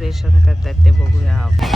Celebration करतात ते बघूया आपण.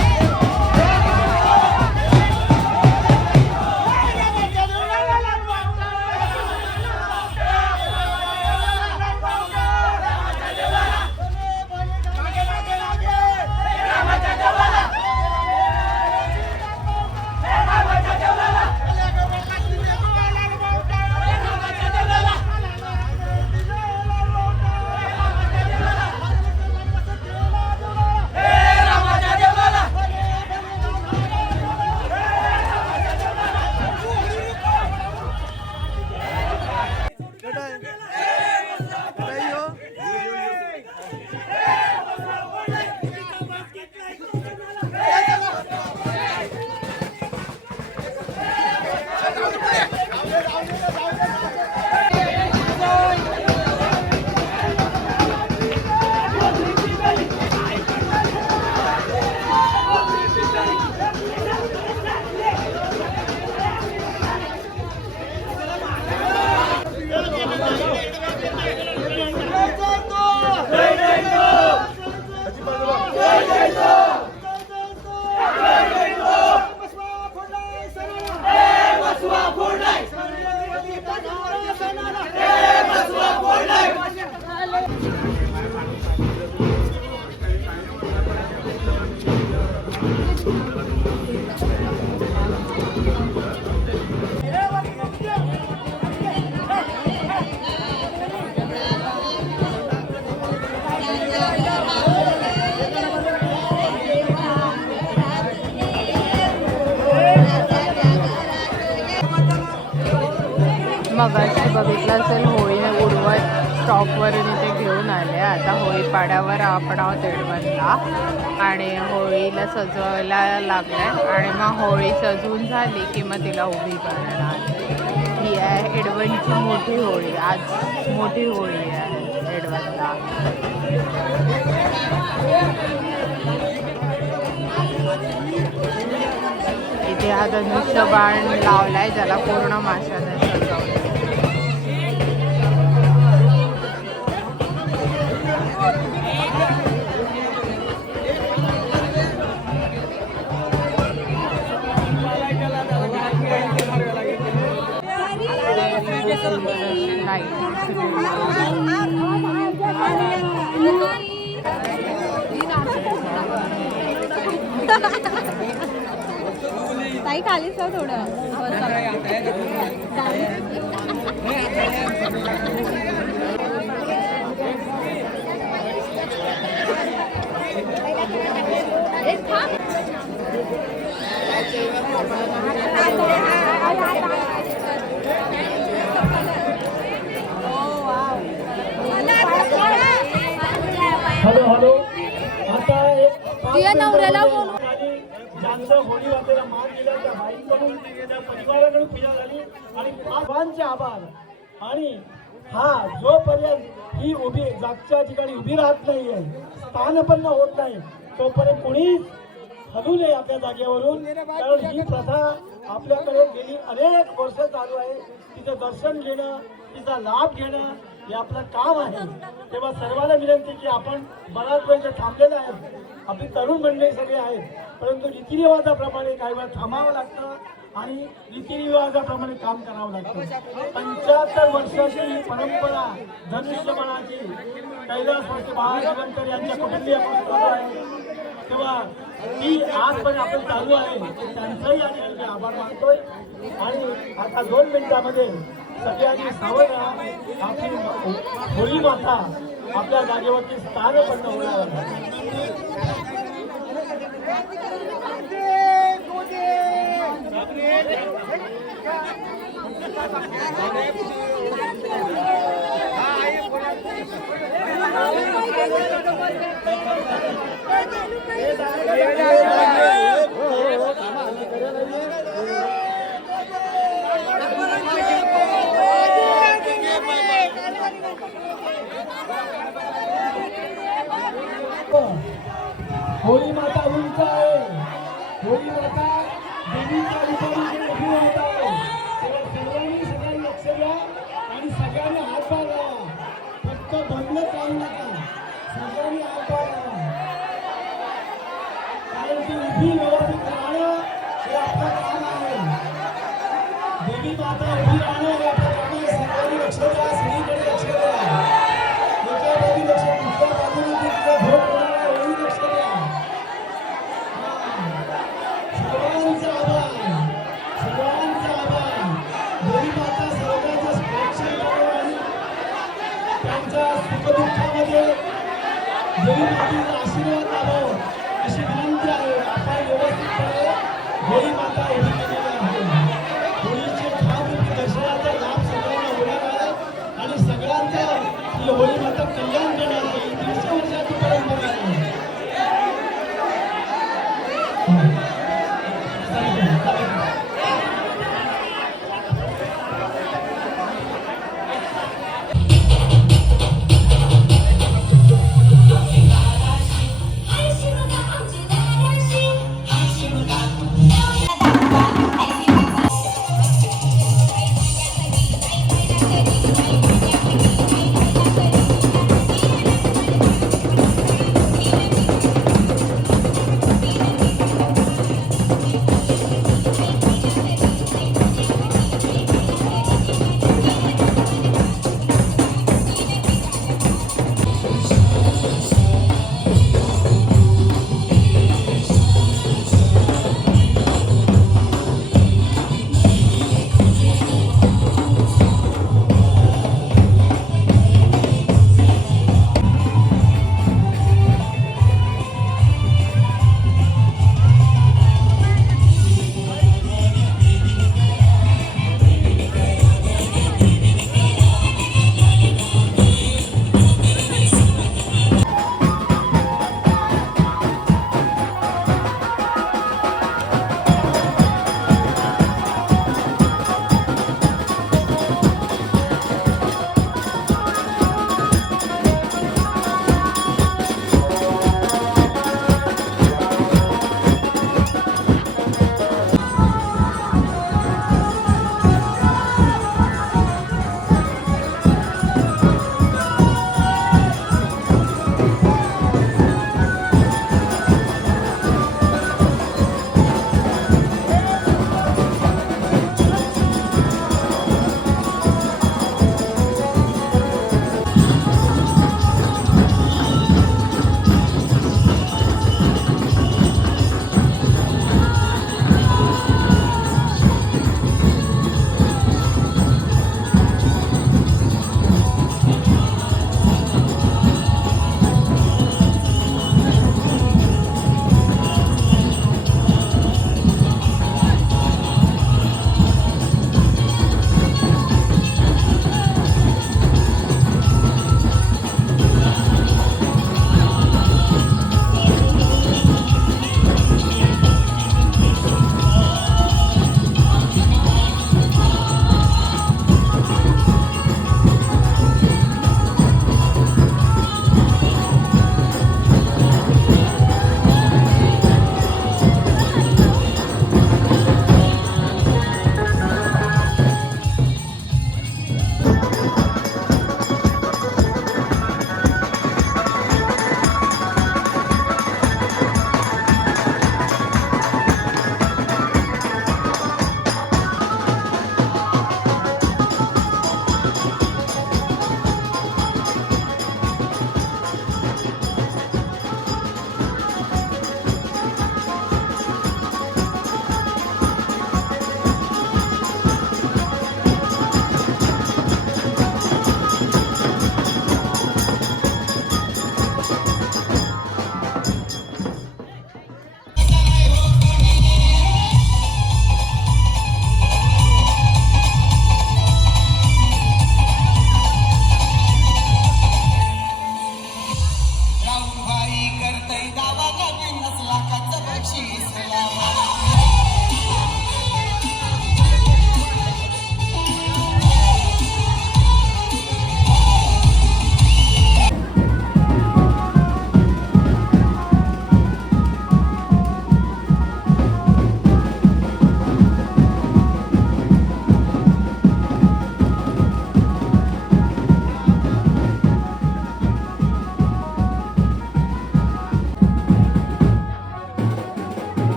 मगाशी बघितलं असेल होळीने उडवत स्टॉपवरून इथे घेऊन आले. आता होळीपाड्यावर आपण आहोत एडवनला आणि होळीला सजवायला लागल्या आणि मग होळी सजवून झाली की मग तिला उभी करणार. ही आहे एडवनची मोठी होळी. आज मोठी होळी आहे एडवनला. इथे हा धनुष्य बाण लावलाय ज्याला पूर्ण माशाने सजवलं. ताई खालीच थोडं हॅलो हॅलो. आता एक नवऱ्याला ज्यांचं होळी वाटेला मान दिला त्या बाईंकडून त्या परिवाराकडून पूजा झाली आणि सर्वांचे आभार. आणि हा जोपर्यंत ही उभी जागच्या ठिकाणी उभी राहत नाहीये, स्थानपन्न होत नाही, तोपर्यंत कोणीच हलू नये आपल्या जागेवरून. कारण ही प्रथा आपल्याकडे गेली अनेक वर्ष चालू आहे. तिचं दर्शन घेणं, तिचा लाभ घेणं हे आपलं काम आहे. तेव्हा सर्वांना विनंती की आपण बराच वेळ थांबलेलं आहे. आपली तरुण मंडळी सगळे आहेत, परंतु रीतिरिवाजाप्रमाणे काही वेळा थांबावं लागतं आणि रीतिरिवाजाप्रमाणे काम करावं लागतं. 75 वर्षाची ही परंपरा धनुष्यबाणाची कैलासवासी महाराजांतर यांच्या कुटुंबियापासून चालू आहे. तेव्हा ती आजपर्यंत आपण चालू आहे. त्यांचाही आणि आभार मानतोय. आणि आता 2 मिनिटांमध्ये सगळ्यांनी सावध राहा. आपली होळी माता आपल्या जागेवरती स्थानपन्न होणार आहे. होळी माता उंच आहे. होळी माता देवीच्या रूपाने उभी होत आहे. सर्वांनी सगळ्यांनी लक्ष द्या आणि सगळ्यांनी हातभार लावा. फक्त बंद चालू नका, सगळ्यांनी हातभार लावा. ही